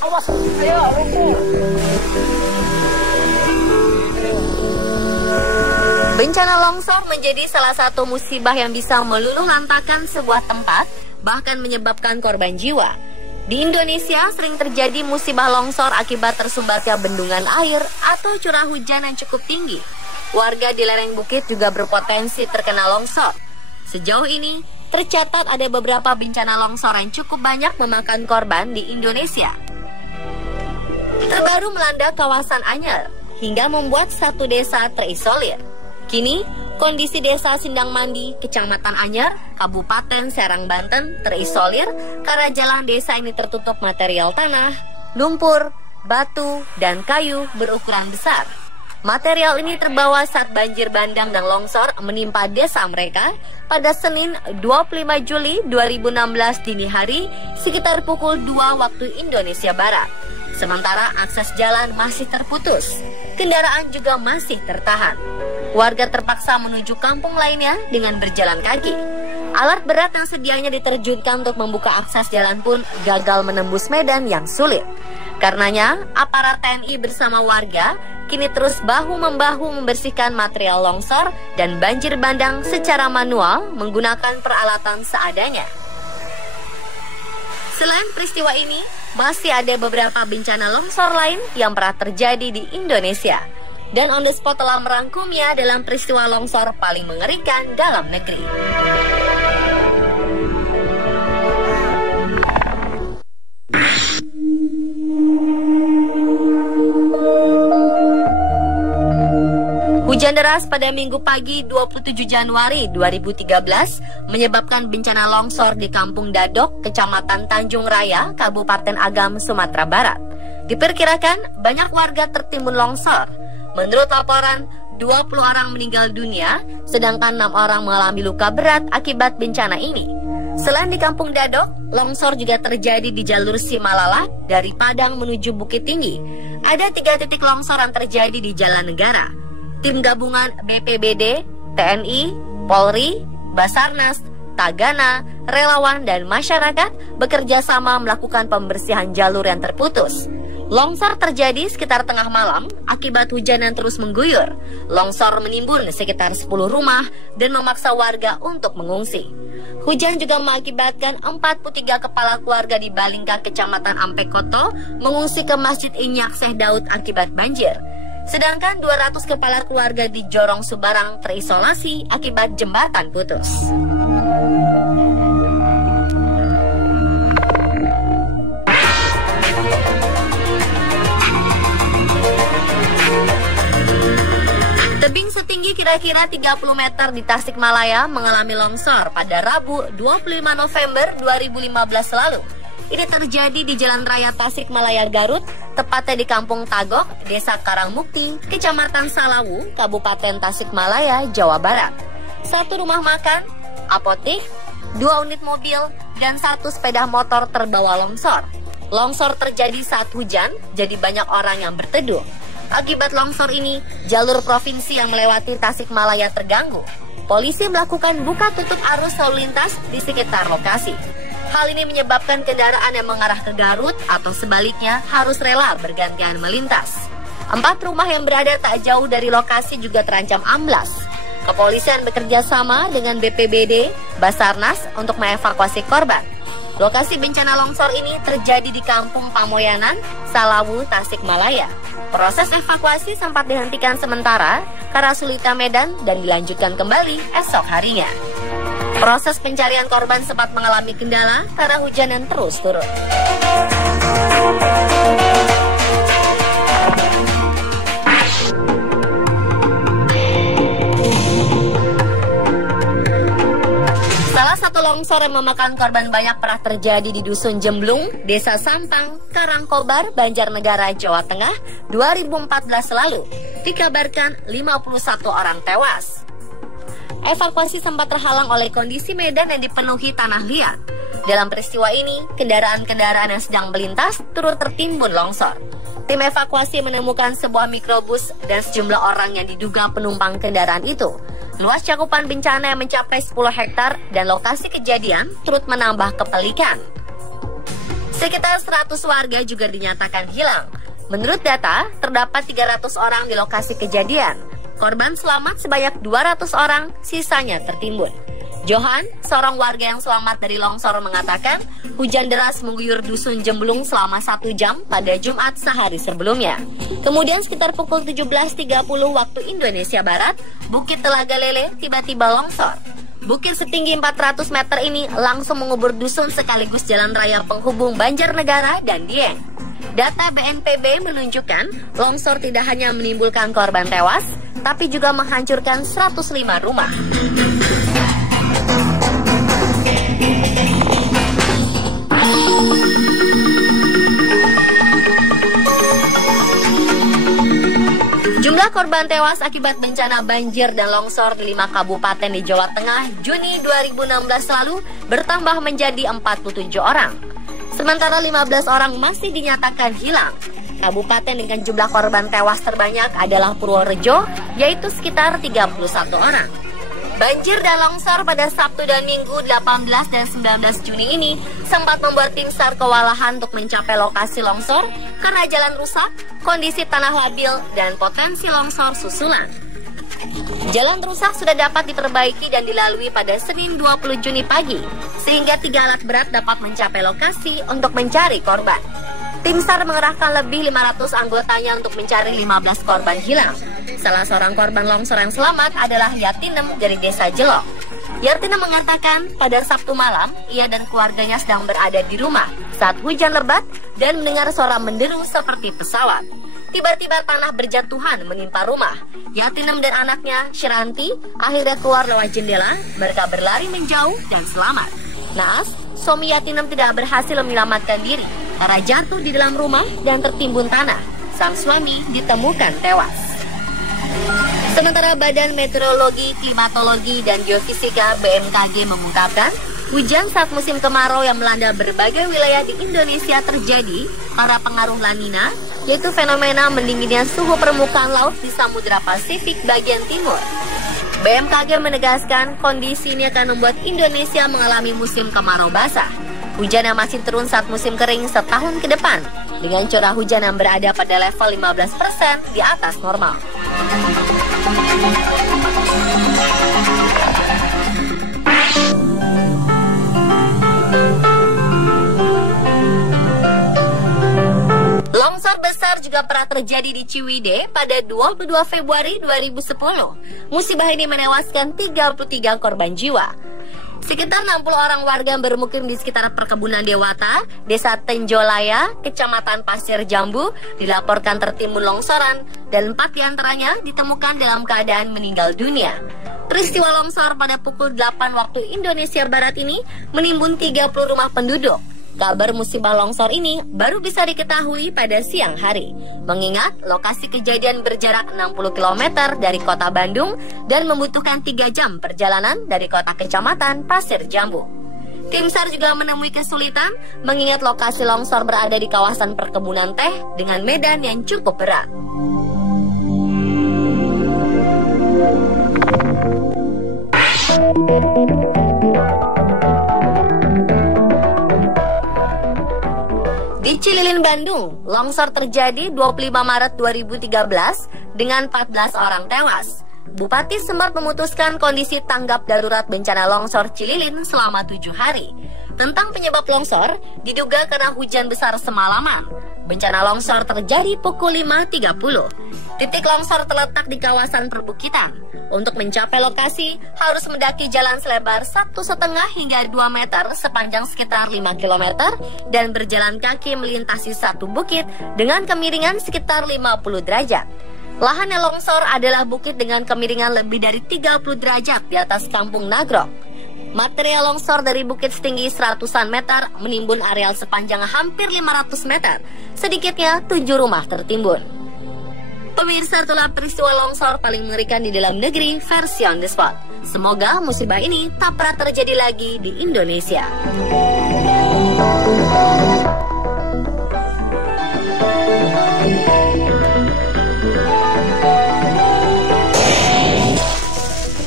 Awas, ayo lumpuh. Bencana longsor menjadi salah satu musibah yang bisa meluluhlantakan sebuah tempat, bahkan menyebabkan korban jiwa. Di Indonesia sering terjadi musibah longsor akibat tersumbatnya bendungan air atau curah hujan yang cukup tinggi. Warga di lereng bukit juga berpotensi terkena longsor. Sejauh ini, tercatat ada beberapa bencana longsor yang cukup banyak memakan korban di Indonesia. Terbaru melanda kawasan Anyer, hingga membuat satu desa terisolir. Kini, kondisi desa Sindang Mandi, Kecamatan Anyer, Kabupaten Serang, Banten, terisolir karena jalan desa ini tertutup material tanah, lumpur, batu, dan kayu berukuran besar. Material ini terbawa saat banjir bandang dan longsor menimpa desa mereka pada Senin 25 Juli 2016 dini hari sekitar pukul 2 waktu Indonesia Barat. Sementara akses jalan masih terputus, kendaraan juga masih tertahan. Warga terpaksa menuju kampung lainnya dengan berjalan kaki. Alat berat yang sedianya diterjunkan untuk membuka akses jalan pun gagal menembus medan yang sulit. Karenanya, aparat TNI bersama warga kini terus bahu-membahu membersihkan material longsor dan banjir bandang secara manual menggunakan peralatan seadanya. Selain peristiwa ini, masih ada beberapa bencana longsor lain yang pernah terjadi di Indonesia. Dan On The Spot telah merangkumnya dalam peristiwa longsor paling mengerikan dalam negeri. Hujan deras pada Minggu pagi 27 Januari 2013 menyebabkan bencana longsor di Kampung Dadok, Kecamatan Tanjung Raya, Kabupaten Agam, Sumatera Barat. Diperkirakan banyak warga tertimbun longsor. Menurut laporan, 20 orang meninggal dunia, sedangkan 6 orang mengalami luka berat akibat bencana ini. Selain di Kampung Dadok, longsor juga terjadi di jalur Simalala dari Padang menuju Bukit Tinggi. Ada 3 titik longsor yang terjadi di Jalan Negara. Tim gabungan BPBD, TNI, Polri, Basarnas, Tagana, relawan, dan masyarakat bekerja sama melakukan pembersihan jalur yang terputus. Longsor terjadi sekitar tengah malam akibat hujan yang terus mengguyur. Longsor menimbun sekitar 10 rumah dan memaksa warga untuk mengungsi. Hujan juga mengakibatkan 43 kepala keluarga di Balingka, Kecamatan Ampekoto mengungsi ke Masjid Inyak Syekh Daud akibat banjir. Sedangkan 200 kepala keluarga di Jorong Subarang terisolasi akibat jembatan putus. Tebing setinggi kira-kira 30 meter di Tasikmalaya mengalami longsor pada Rabu 25 November 2015 lalu. Ini terjadi di Jalan Raya Tasikmalaya Garut, tepatnya di Kampung Tagok, Desa Karangmukti, Kecamatan Salawu, Kabupaten Tasikmalaya, Jawa Barat. 1 rumah makan, apotik, 2 unit mobil, dan 1 sepeda motor terbawa longsor. Longsor terjadi saat hujan, jadi banyak orang yang berteduh. Akibat longsor ini, jalur provinsi yang melewati Tasikmalaya terganggu. Polisi melakukan buka tutup arus lalu lintas di sekitar lokasi. Hal ini menyebabkan kendaraan yang mengarah ke Garut atau sebaliknya harus rela bergantian melintas. 4 rumah yang berada tak jauh dari lokasi juga terancam amblas. Kepolisian bekerja sama dengan BPBD, Basarnas untuk mengevakuasi korban. Lokasi bencana longsor ini terjadi di Kampung Pamoyanan, Salawu, Tasikmalaya. Proses evakuasi sempat dihentikan sementara karena sulitnya medan dan dilanjutkan kembali esok harinya. Proses pencarian korban sempat mengalami kendala karena hujan yang terus turun. Salah satu longsor yang memakan korban banyak pernah terjadi di Dusun Jemblung, Desa Sampang, Karangkobar, Banjarnegara, Jawa Tengah 2014 lalu. Dikabarkan 51 orang tewas. Evakuasi sempat terhalang oleh kondisi medan yang dipenuhi tanah liat. Dalam peristiwa ini, kendaraan-kendaraan yang sedang melintas turut tertimbun longsor. Tim evakuasi menemukan sebuah mikrobus dan sejumlah orang yang diduga penumpang kendaraan itu. Luas cakupan bencana yang mencapai 10 hektar dan lokasi kejadian turut menambah kepelikan. Sekitar 100 warga juga dinyatakan hilang. Menurut data, terdapat 300 orang di lokasi kejadian. Korban selamat sebanyak 200 orang, sisanya tertimbun. Johan, seorang warga yang selamat dari longsor, mengatakan hujan deras mengguyur dusun Jemblung selama 1 jam pada Jumat sehari sebelumnya. Kemudian sekitar pukul 17.30 waktu Indonesia Barat, Bukit Telaga Lele tiba-tiba longsor. Bukit setinggi 400 meter ini langsung mengubur dusun sekaligus jalan raya penghubung Banjarnegara dan Dieng. Data BNPB menunjukkan longsor tidak hanya menimbulkan korban tewas, tapi juga menghancurkan 105 rumah. Jumlah korban tewas akibat bencana banjir dan longsor di 5 kabupaten di Jawa Tengah Juni 2016 lalu bertambah menjadi 47 orang. Sementara 15 orang masih dinyatakan hilang. Kabupaten dengan jumlah korban tewas terbanyak adalah Purworejo, yaitu sekitar 31 orang. Banjir dan longsor pada Sabtu dan Minggu 18 dan 19 Juni ini sempat membuat tim SAR kewalahan untuk mencapai lokasi longsor karena jalan rusak, kondisi tanah labil, dan potensi longsor susulan. Jalan rusak sudah dapat diperbaiki dan dilalui pada Senin 20 Juni pagi, sehingga 3 alat berat dapat mencapai lokasi untuk mencari korban. Tim SAR mengerahkan lebih 500 anggotanya untuk mencari 15 korban hilang. Salah seorang korban longsor yang selamat adalah Yatinem dari Desa Jelok. Yatinem mengatakan pada Sabtu malam, ia dan keluarganya sedang berada di rumah saat hujan lebat dan mendengar suara menderu seperti pesawat. Tiba-tiba tanah berjatuhan menimpa rumah. Yatinem dan anaknya, Shiranti, akhirnya keluar lewat jendela. Mereka berlari menjauh dan selamat. Naas, suami Yatinem tidak berhasil menyelamatkan diri karena jatuh di dalam rumah dan tertimbun tanah. Sang suami ditemukan tewas. Sementara Badan Meteorologi, Klimatologi, dan Geofisika BMKG mengungkapkan, hujan saat musim kemarau yang melanda berbagai wilayah di Indonesia terjadi karena pengaruh La Nina, yaitu fenomena mendinginnya suhu permukaan laut di Samudra Pasifik bagian timur. BMKG menegaskan kondisi ini akan membuat Indonesia mengalami musim kemarau basah. Hujan yang masih turun saat musim kering setahun ke depan, dengan curah hujan yang berada pada level 15% di atas normal. Longsor besar juga pernah terjadi di Ciwidey pada 22 Februari 2010. Musibah ini menewaskan 33 korban jiwa. Sekitar 60 orang warga yang bermukim di sekitar perkebunan Dewata, Desa Tenjolaya, Kecamatan Pasir Jambu, dilaporkan tertimbun longsoran dan 4 diantaranya ditemukan dalam keadaan meninggal dunia. Peristiwa longsor pada pukul 8 waktu Indonesia Barat ini menimbun 30 rumah penduduk. Kabar musibah longsor ini baru bisa diketahui pada siang hari, mengingat lokasi kejadian berjarak 60 km dari kota Bandung dan membutuhkan 3 jam perjalanan dari kota kecamatan Pasir Jambu. Tim SAR juga menemui kesulitan mengingat lokasi longsor berada di kawasan perkebunan teh dengan medan yang cukup berat. Di Cililin, Bandung, longsor terjadi 25 Maret 2013 dengan 14 orang tewas. Bupati sempat memutuskan kondisi tanggap darurat bencana longsor Cililin selama 7 hari. Tentang penyebab longsor, diduga karena hujan besar semalaman. Bencana longsor terjadi pukul 5.30. Titik longsor terletak di kawasan perbukitan. Untuk mencapai lokasi, harus mendaki jalan selebar 1,5 hingga 2 meter sepanjang sekitar 5 km dan berjalan kaki melintasi satu bukit dengan kemiringan sekitar 50 derajat. Lahan yang longsor adalah bukit dengan kemiringan lebih dari 30 derajat di atas Kampung Nagrok. Material longsor dari bukit setinggi 100-an meter menimbun areal sepanjang hampir 500 meter. Sedikitnya 7 rumah tertimbun. Pemirsa, itulah peristiwa longsor paling mengerikan di dalam negeri versi On The Spot. Semoga musibah ini tak pernah terjadi lagi di Indonesia.